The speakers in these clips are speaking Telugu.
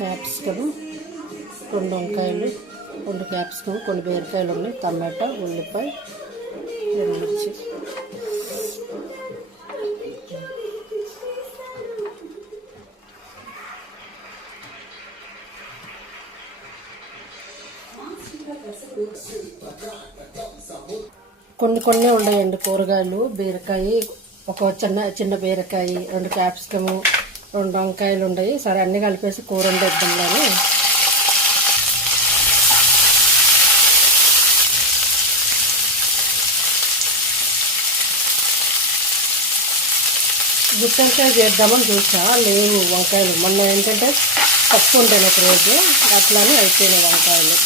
క్యాప్సికమ్, 2 వంకాయలు, 2 క్యాప్సికమ్, కొన్ని బీరకాయలు ఉన్నాయి, టమాటా, ఉల్లిపాయ, మిర్చి. కొన్ని ఉన్నాయండి కూరగాయలు. బీరకాయ, ఒక చిన్న బీరకాయ, 2 క్యాప్సికము, 2 వంకాయలు ఉన్నాయి. సరే అన్నీ కలిపేసి కూర వండేద్దాంలని. గుత్తొంకాయ చేద్దామని చూసా, లేవు వంకాయలు. మొన్న ఏంటంటే తక్కువ ఉంటాయి ఒక రోజు, అట్లానే అయిపోయినాయి వంకాయలు.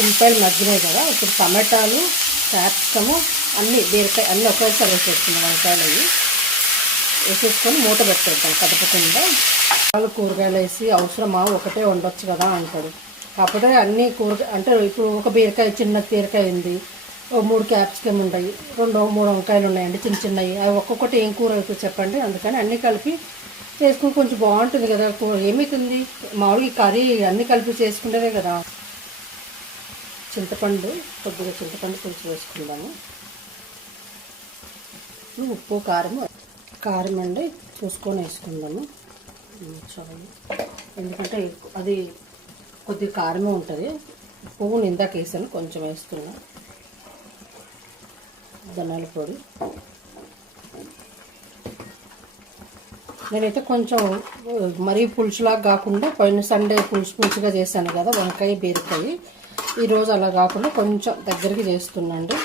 ఉల్లిపాయలు మగ్గినాయి కదా, ఇప్పుడు టమాటాలు, క్యాప్సికము, అన్నీ బీరకాయ అన్నీ ఒకేసారి వేసేసుకున్నాం. వంకాయలు అవి వేసేసుకొని మూత పెట్టేద్దాం కదపకుండా. వాళ్ళు కూరగాయలు వేసి అవసరమా, ఒకటే వండొచ్చు కదా అంటాడు. కాకపోతే అన్నీ అంటే ఇప్పుడు ఒక బీరకాయ, చిన్న బీరకాయ ఉంది, 3 క్యాప్సికమ్ ఉన్నాయి, 2-3 వంకాయలు ఉన్నాయండి చిన్నవి. అవి ఒక్కొక్కటి ఏం కూర అవుతుంది చెప్పండి. అందుకని అన్నీ కలిపి చేసుకుని కొంచెం బాగుంటుంది కదా కూర. ఏమవుతుంది మామూలుగా కర్రీ అన్నీ కలిపి చేసుకుంటేనే కదా. కొద్దిగా చింతపండు పులుసు వేసుకుందాము. ఉప్పు, కారం అండి చూసుకొని వేసుకుందాము. చాలు, ఎందుకంటే అది కొద్దిగా కారమే ఉంటుంది. ఉప్పు ఇందాక వేసాను, కొంచెం వేస్తున్నా. ధనియాల పొడి నేనైతే కొంచెం మరీ పులుసులాగా కాకుండా, పోయిన సండే పులుసుగా చేశాను కదా వంకాయ బీరకాయ, ఈరోజు అలా కాకుండా కొంచెం దగ్గరికి చేస్తున్నాండి.